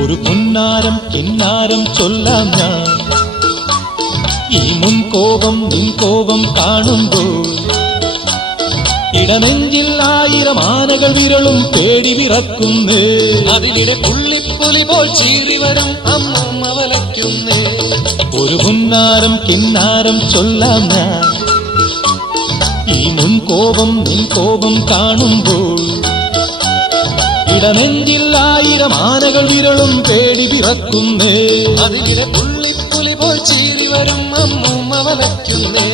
ഒരു പുന്നാരം കിന്നാരം ചൊല്ലാം ഞാൻ ഈ മുൻകോപം നിൻകോപം കാണുമ്പോൾ ഇടനെഞ്ചിൽ 1000 ആനകൾ വിരളും പേടി വിറക്കുന്നേ അതിനിടെ പുള്ളിപ്പുലി പോൽ ചീറി വരും അമ്മ വലയ്ക്കുന്നേ ഒരു പുന്നാരം കിന്നാരം ചൊല്ലാം ഞാൻ ഈ മുൻകോപം നിൻകോപം കാണുമ്പോൾ ഇടനെഞ്ചിൽ 1000 ആനകൾ വിരളും പേടി വിറക്കുന്നേ അതിനിടെ പുള്ളിപ്പുലി പോൽ ചീറി വരും അമ്മ വലയ്ക്കുന്നേ